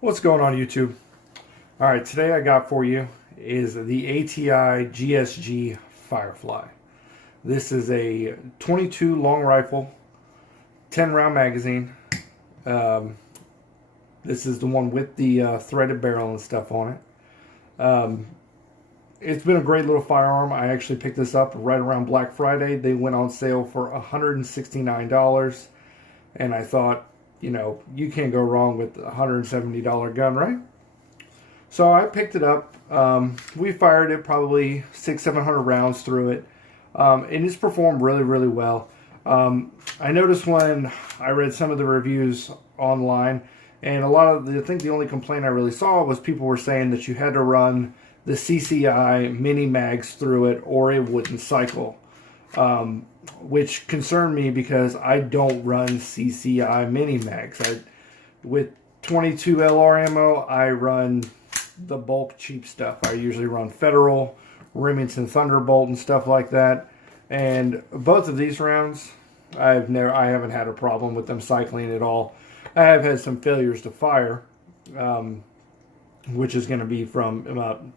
What's going on, YouTube? All right, today I got for you is the ATI GSG Firefly. This is a 22 long rifle, 10 round magazine. This is the one with the threaded barrel and stuff on it. It's been a great little firearm. I actually picked this up right around Black Friday. They went on sale for $169, and I thought, you can't go wrong with a $170 gun, right? So I picked it up. We fired it probably 600-700 rounds through it, and it's performed really, really well. I noticed when I read some of the reviews online, and I think the only complaint I really saw was people were saying that you had to run the CCI mini mags through it or it wouldn't cycle, which concerned me because I don't run CCI mini mags. With 22 LR ammo, I run the bulk cheap stuff. I usually run Federal, Remington Thunderbolt, and stuff like that. And both of these rounds, I haven't had a problem with them cycling at all. I have had some failures to fire, which is going to be from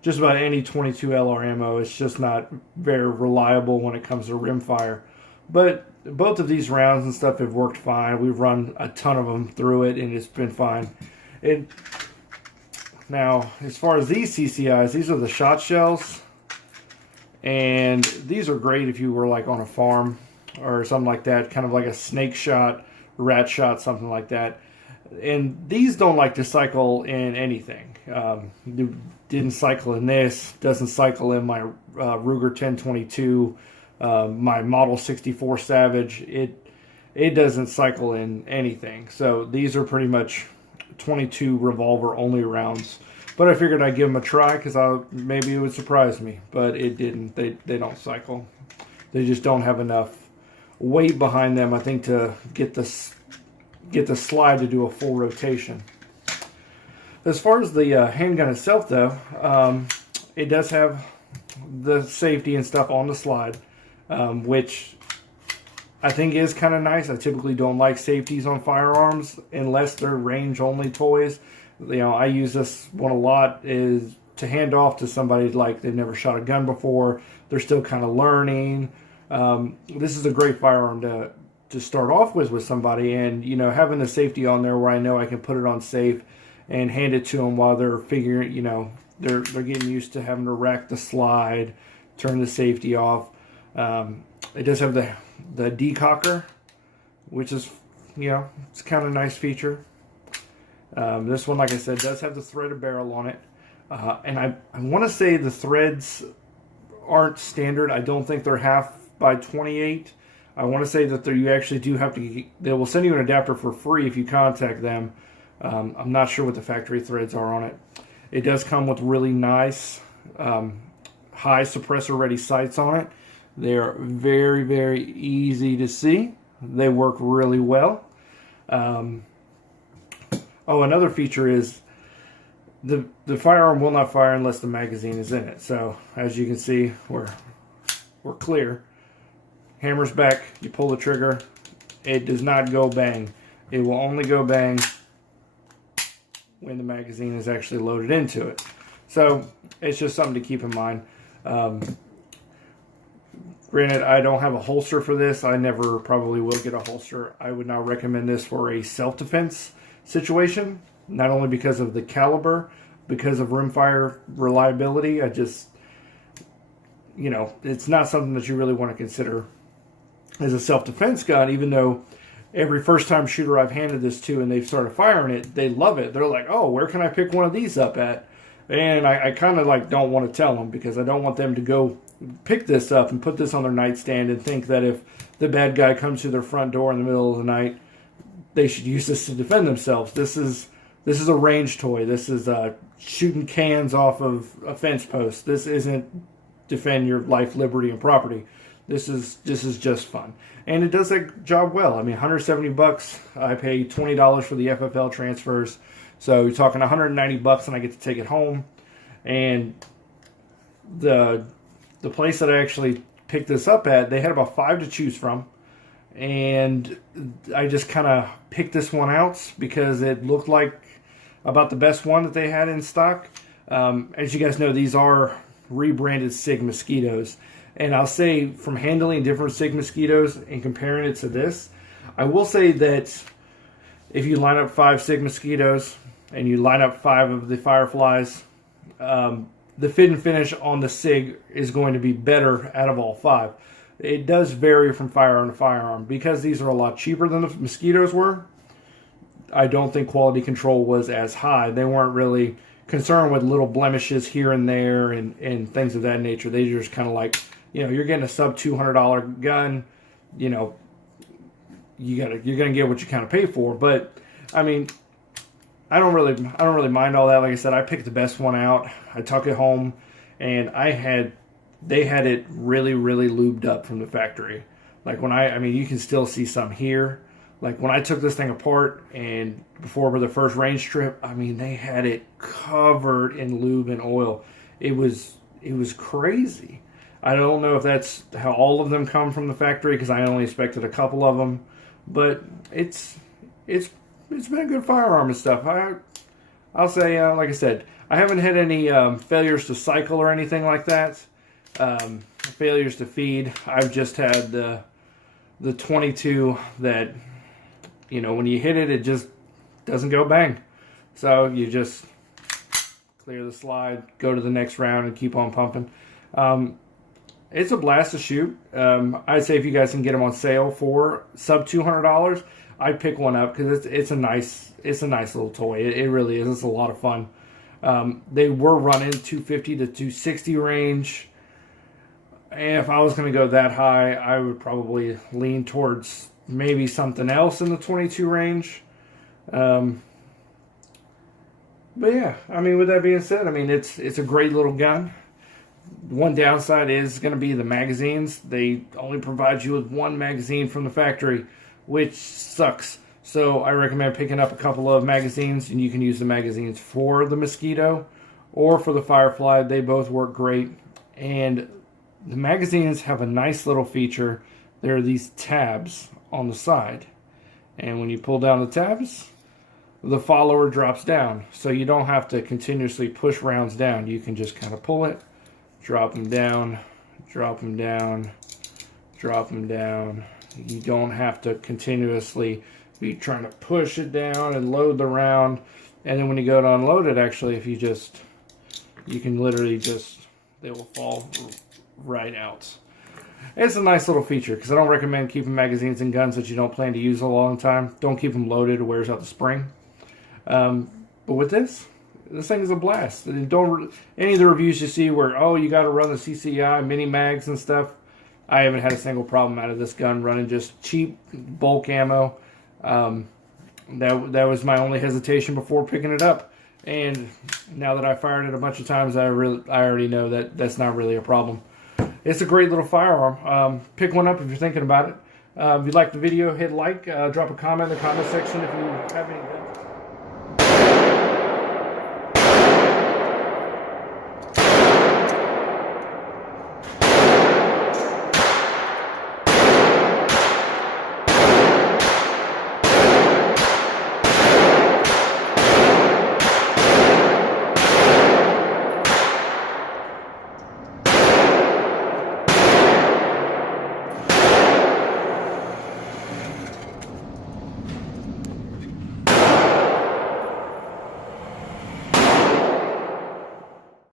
just about any 22 LR ammo. It's just not very reliable when it comes to rimfire. But both of these rounds and stuff have worked fine. We've run a ton of them through it, and it's been fine. Now, as far as these CCIs, these are the shot shells. And these are great if you were like on a farm or something like that, kind of like a snake shot, rat shot, something like that. And these don't like to cycle in anything. Didn't cycle in this, doesn't cycle in my Ruger 1022, my Model 64 Savage. It doesn't cycle in anything. So these are pretty much 22 revolver only rounds. But I figured I'd give them a try because maybe it would surprise me. But it didn't. They don't cycle. They just don't have enough weight behind them, I think, to get the slide to do a full rotation. As far as the handgun itself, though, it does have the safety and stuff on the slide, which I think is kind of nice. I typically don't like safeties on firearms unless they're range-only toys. I use this one a lot is to hand off to somebody like they've never shot a gun before. They're still kind of learning. This is a great firearm to start off with somebody, and having the safety on there where I know I can put it on safe and hand it to them while they're figuring, they're getting used to having to rack the slide, turn the safety off. It does have the decocker, which is, it's kind of a nice feature. This one, like I said, does have the threaded barrel on it. And I want to say the threads aren't standard. I don't think they're 1/2 by 28. I want to say that you actually do have to, they will send you an adapter for free if you contact them. I'm not sure what the factory threads are on it. It does come with really nice high suppressor ready sights on it. They're very, very easy to see. They work really well. Another feature is the firearm will not fire unless the magazine is in it. So as you can see, we're clear. Hammer's back, you pull the trigger, it does not go bang. It will only go bang when the magazine is actually loaded into it. So it's just something to keep in mind. Granted, I don't have a holster for this. I never probably will get a holster. I would not recommend this for a self-defense situation, not only because of the caliber, because of rimfire reliability. It's not something that you really want to consider as a self-defense gun, even though every first-time shooter I've handed this to and they've started firing it, they love it. They're like, oh, where can I pick one of these up at? And I kind of don't want to tell them because I don't want them to go pick this up and put this on their nightstand and think that if the bad guy comes to their front door in the middle of the night, they should use this to defend themselves. This is a range toy. This is shooting cans off of a fence post. This isn't defend your life, liberty, and property. This is just fun, and it does that job well. I mean, $170. I pay $20 for the FFL transfers, so you're talking $190, and I get to take it home. And the place that I actually picked this up at, they had about 5 to choose from. And I just kind of picked this one out because it looked like about the best one that they had in stock. As you guys know, these are rebranded SIG mosquitoes. And I'll say, from handling different SIG mosquitoes and comparing it to this, I will say that if you line up 5 SIG mosquitoes and you line up 5 of the Fireflies, the fit and finish on the SIG is going to be better out of all 5. It does vary from firearm to firearm. Because these are a lot cheaper than the mosquitoes were, I don't think quality control was as high. They weren't really concerned with little blemishes here and there and things of that nature. They just kind of like, you're getting a sub $200 gun, you're gonna get what you kind of pay for. But I mean, I don't really mind all that. Like I said, I picked the best one out. I took it home, and they had it really, really lubed up from the factory. Like you can still see some here. Like when I took this thing apart and before the first range trip, they had it covered in lube and oil. It was crazy. I don't know if that's how all of them come from the factory, because I only inspected a couple of them, but it's been a good firearm and stuff. I'll say, like I said, I haven't had any failures to cycle or anything like that. Failures to feed. I've just had the 22 that, when you hit it, it just doesn't go bang. So you just clear the slide, go to the next round, and keep on pumping. It's a blast to shoot. I'd say if you guys can get them on sale for sub $200, I'd pick one up, because it's a nice little toy. It really is. It's a lot of fun. They were running 250 to 260 range. And if I was going to go that high, I would probably lean towards maybe something else in the 22 range. But yeah, with that being said, it's a great little gun. One downside is going to be the magazines. They only provide you with one magazine from the factory, which sucks. So I recommend picking up a couple of magazines, and you can use the magazines for the Mosquito or for the Firefly. They both work great. And the magazines have a nice little feature. There are these tabs on the side. And when you pull down the tabs, the follower drops down. So you don't have to continuously push rounds down. You can just kind of pull it, drop them down, drop them down, drop them down. You don't have to continuously be trying to push it down and load the round. And then when you go to unload it, actually, if you can literally they will fall right out. It's a nice little feature, because I don't recommend keeping magazines in guns that you don't plan to use a long time. Don't keep them loaded. It wears out the spring. But with this thing is a blast. And any of the reviews you see where, you got to run the CCI mini mags and stuff, I haven't had a single problem out of this gun running just cheap bulk ammo. That was my only hesitation before picking it up. And now that I fired it a bunch of times, I already know that that's not really a problem. It's a great little firearm. Pick one up if you're thinking about it. If you liked the video, hit like. Drop a comment in the comment section if you have any guns.